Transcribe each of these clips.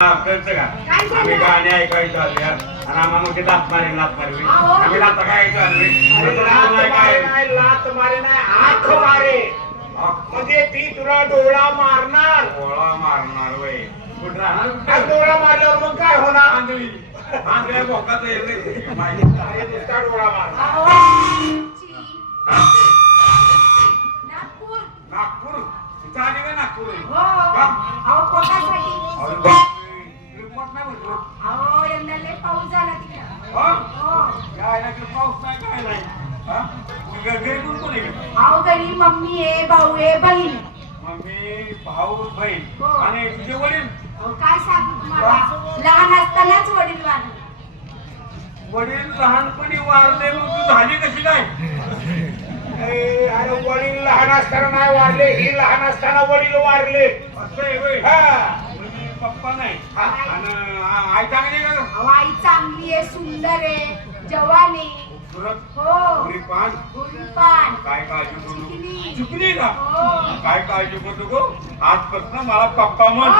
कळतं का आम्ही गाणे ऐकायचं आले आणि आम्हाला म्हणजे लात मारे आम्ही लात काय लात मारे नाही आख मारे म्हणजे ती तुला डोळा मारणार वय कुठं राहणार डोळा मारल्यावर मग काय होणार आंधळ्या भोकात येईल नुसता डोळा मारणार नागपूर तिथं आली का नागपूर रिपोर्ट नाही बोलतो पाऊस झाला पाऊस नाही काय नाही घरी कोण कोण आहे अहो घरी मम्मी आहे भाऊ आहे बहीण मम्मी भाऊ बहीण आणि तुझे वडील काय सांगू तुम्हाला लहान असतानाच वडील वारले वडील लहानपणी वारले मग तू झाली कशी काय अरे वडील लहान असताना नाही वारले ही लहान असताना वडील वारले असं आहे होय म्हणजे पप्पा नाही आणि आई चांगली का अहो आई चांगली आहे सुंदर आहे जवान आहे खूपसूरत हो पुरी पान पान काय काळजी करू चिकनी. चुकली का हो काय काळजी करू नको आजपासून मला पप्पा म्हण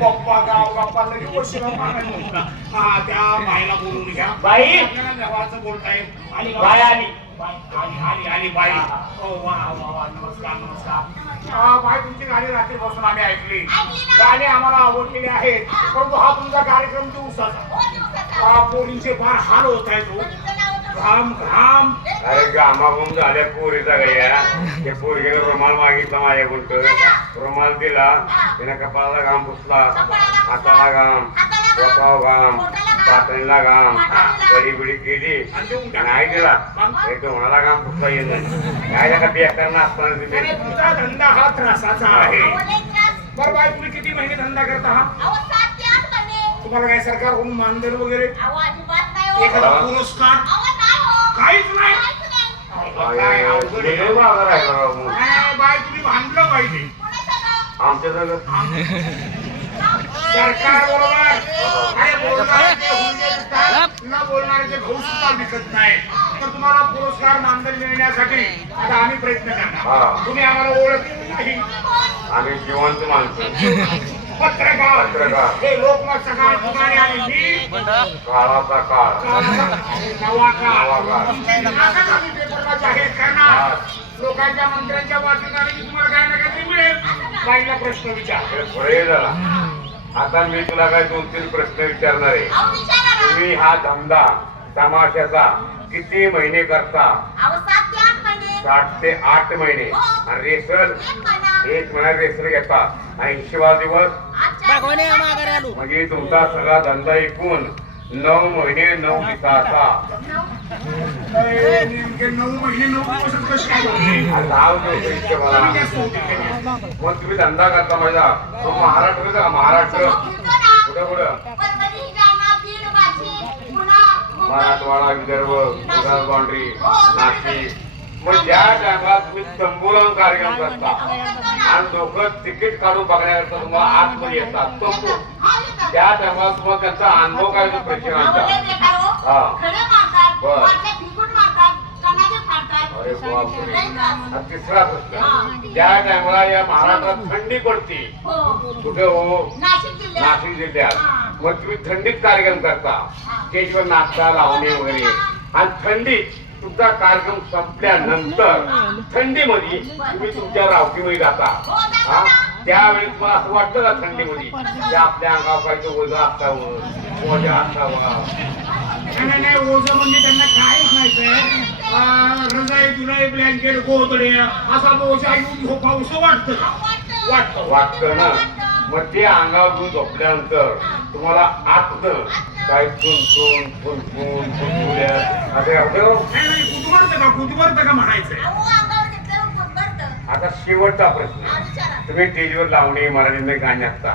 पप्पा गाव बाप्पा लगेच वशिला मागायला त्या बाईला बोलून घ्या बाई देवाचं बोलताय आली बाई आली आली आली बाई हो वा वा वा नमस्कार नमस्कार बाई तुमची गाणी रात्री बसून आम्ही ऐकली गाणी आम्हाला आवडलेली आहेत परंतु हा तुमचा कार्यक्रम दिवसाचा पोरींचे फार हाल होत आहे तो घाम घाम अरे गामागुम झाल्या पोरीचा गया त्या पोरीने रुमाल मागितला माझ्याकडून रुमाल दिला तिने कपाळाला घाम पुसला हाताला घाम डोकाव घाम पातळीला घाम बडी बिडी केली नाही दिला हे डोळाला घाम पुसला येत नाही काय का बेकार असताना तिथे तुमचा धंदा हा त्रासाचा आहे बरं बाई तुम्ही किती महिने धंदा करता हा तुम्हाला काय सरकारकडून मानधन वगैरे एखादा पुरस्कार काहीच नाही काय अवघड आहे. नाही, बाई तुम्ही भांडलं पाहिजे आमच्या जगत सरकार बरोबर अरे बोलणारे हुंडे विकतात, न बोलणारे भाऊ सुद्धा विकत नाही तर तुम्हाला पुरस्कार मानधन मिळण्यासाठी आता आम्ही प्रयत्न करणार तुम्ही आम्हाला ओळखले नाही आम्ही जिवंत माणसं पत्रकार हे लोकमत सकाळ ठिकाणी आणि मी काळाचा काळ नवा काळ आताच आम्ही पेपरला जाहीर करणार लोकांच्या मंत्र्यांच्या वाचनाने तुम्हाला काय ना काय मिळेल बाईला प्रश्न विचार पुढे झाला आता मी तुला काय 2-3 प्रश्न विचारणार आहे तुम्ही हा धंदा तमाशाचा किती महिने करता 7 ते 8 महिने आणि रेसल 1 महिना रेसल घेता आणि हिशोबा दिवस म्हणजे तुमचा सगळा धंदा एकूण 9 महिने 9 दिवसाचा नेमके 9 महिने 9 दिवस कसे काय लाव हिशोबाला मग तुम्ही धंदा करता माझा तो महाराष्ट्र का महाराष्ट्र कुठं कुठं मराठवाडा विदर्भ गुजरात बाउंड्री नाशिक मग ज्या टायमाला तुम्ही तंबूलावून कार्यक्रम करता आणि लोक तिकीट काढून बघण्याकरता तुम्हाला आतमध्ये येतात तंबू त्या टायमाला तुम्हाला त्यांचा अनुभव काय तो प्रेक्षकांचा अरे बापरे तिसरा प्रश्न ज्या टायमाला या महाराष्ट्रात थंडी पडते कुठे हो नाशिक जिल्ह्यात मग तुम्ही थंडीत कार्यक्रम करता स्टेजवर नाचता लावणी वगैरे आणि थंडीत तुमचा कार्यक्रम संपल्यानंतर थंडीमध्ये तुम्ही तुमच्या रावटीमध्ये जाता त्यावेळी तुम्हाला असं वाटतं का थंडीमध्ये की आपल्या अंगावर काही ओझं असावं ओझा असावा नाही ओझं म्हणजे त्यांना काय खायचंय रजाई तुला ब्लँकेट गोदडे असा बोजा येऊन झोपावसं वाटतं वाटतं ना मग ते अंगावर घेऊन झोपल्यानंतर तुम्हाला आतनं काय चुनचुन फुलफुल फुलफुल्या असं कुठवरतं का म्हणायचंय आता शेवटचा प्रश्न तुम्ही टीव्हीवर लावणी मराठीमध्ये गाणी असता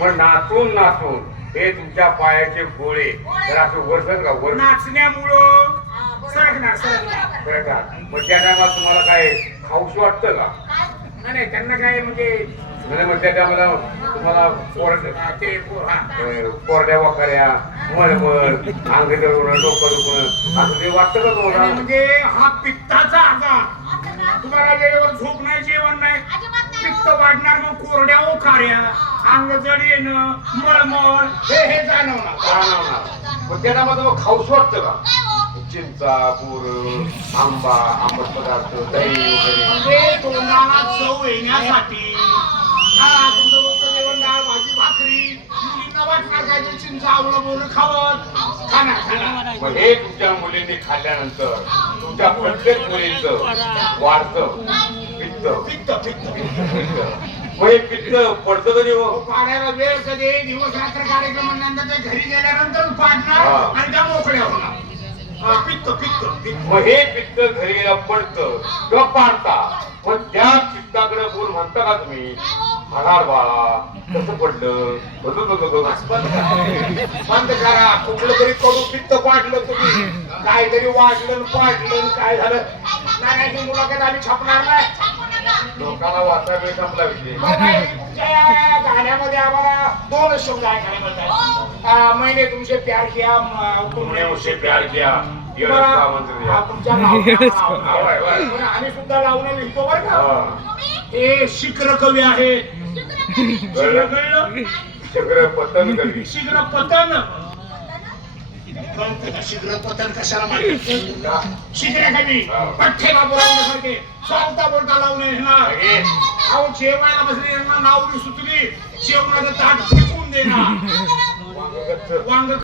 पण नाचून नाचून हे तुमच्या पायाचे गोळे तर असं वरसत का वर नाचण्यामुळं सरकणार मग त्या टायमाला तुम्हाला काय खाऊशी वाटतं का नाही त्यांना काय म्हणजे मग त्या टायमाला तुम्हाला कोरड्या वाकड्या मळमळ अंग जळून डोकं दुखणं असं ते वाटतं का तुम्हाला म्हणजे हा पित्ताचा आजार तुम्हाला वेळेवर झोप नाही जेवण नाही पित्त वाढणार मग कोरड्या ओखाऱ्या अंग जड येणं मळमळ हे जाणवणार जाणवणार. पण त्याला मग खाऊस वाटतं का? चिंचा, बोर, आंबा, आंबट पदार्थ, दही वगैरे. म्हणजे तोंडाला चव येण्यासाठी तुमचं रोजचं जेवण डाळ भाजी भाकरी मुलींना वाटणार काय ते चिंच आवडं बोलणं खावत खाणार मग हे तुमच्या मुलींनी खाल्ल्यानंतर तुमच्या प्रत्येक मुलींचं वाढतं पित्त. पित्त पित्त मग हे पित्त पडतं कधी हो? पाण्याला वेळ कधी दिवस रात्र कार्यक्रम म्हणल्यानंतर ते घरी गेल्यानंतर पाडणार हा. आणि त्या मोकळ्या होणार पित्त पित्त पित्त मग हे पित्त घरी गेला पडतं किंवा पाडता. पण त्या पित्ताकडे बोल म्हणता का तुम्ही? म्हणार बाळा कसं पडलं बंद करा कुठलं तरी कडू पित्त पाडलं तुम्ही काहीतरी वाढलं पाडलं काय झालं नाही मुलाखत आम्ही छापणार नाही लोकांना वाचा वेळ संपला विषय. मग काय, तुमच्या या गाण्यामध्ये आम्हाला दोनच शब्द ऐकायला मिळतात मैंने तुमसे प्यार किया तुमने मुझसे प्यार किया ये बरं, रस्ता मंत्र हा, दिया. तुमच्या नावावर नाव आहे, होय. पण आम्ही सुद्धा लावून लिहितो बरं का हा. हे शिखर कवी आहे शिखर कळलं शंकर पतंग कवी. शीघ्र पतन शीघ्र पतन कशाला माहिती शीघ्र कवी पठ्ठे बाबूरावांसारखे चालता बोलता लावून ना अगे, अहो जेवायला बसले यांना नाव सुचली जेवणाचं ताट फेकून देणार वांगं कच्चं. वांग